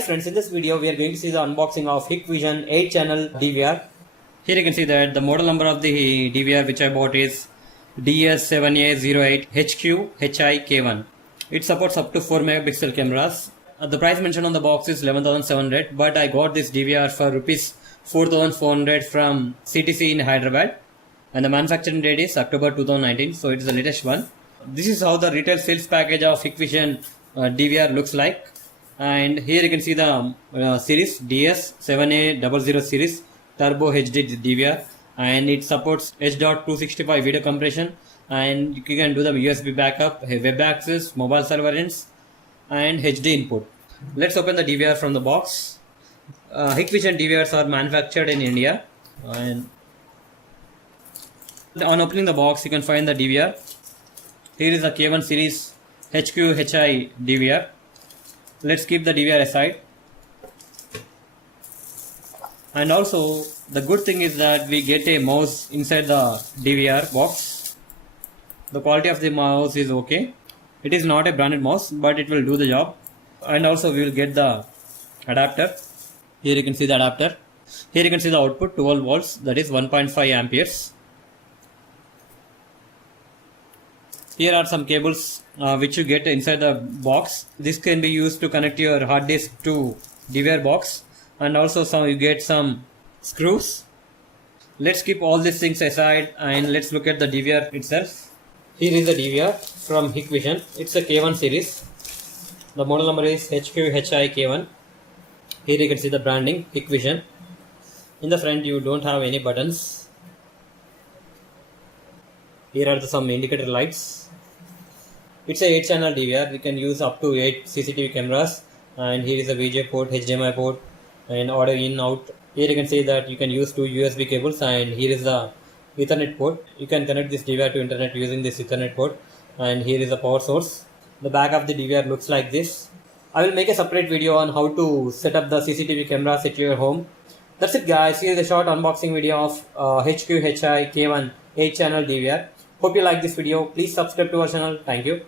Hi friends, in this video we are going to see the unboxing of HikVision 8 channel DVR. Here you can see that the model number of the DVR which I bought is DS-7A08HQHI-K1. It supports up to 4 megapixel cameras. The price mentioned on the box is 11,700, but I got this DVR for rupees 4,400 from CTC in Hyderabad, and the manufacturing date is October 2019, so it is the latest one. This is how the retail sales package of HikVision DVR looks like. And here you can see the series DS-7A00 series Turbo HD DVR, and it supports H.265 video compression, and you can do the USB backup, web access, mobile server ends, and HD input. Let's open the DVR from the box. HikVision DVRs are manufactured in India, and on opening the box you can find the DVR. Here is the K1 series HQHI DVR. Let's keep the DVR aside. And also the good thing is that we get a mouse inside the DVR box. The quality of the mouse is okay. It is not a branded mouse, but it will do the job. And also we will get the adapter. Here you can see the adapter. Here you can see the output 12 volts, that is 1.5 amperes. Here are some cables which you get inside the box. This can be used to connect your hard disk to DVR box, and also you get some screws. Let's keep all these things aside and let's look at the DVR itself. Here is the DVR from HikVision. It's a K1 series. The model number is HQHI-K1. Here you can see the branding HikVision. In the front you don't have any buttons. Here are some indicator lights. It's a 8 channel DVR. We can use up to 8 CCTV cameras, and here is a VGA port, HDMI port, and audio in out. Here you can see that you can use 2 USB cables, and here is the Ethernet port. You can connect this DVR to internet using this Ethernet port, and here is the power source. The back of the DVR looks like this. I will make a separate video on how to set up the CCTV cameras at your home. That's it guys. Here is a short unboxing video of HQHI-K1 8 channel DVR. Hope you like this video. Please subscribe to our channel. Thank you.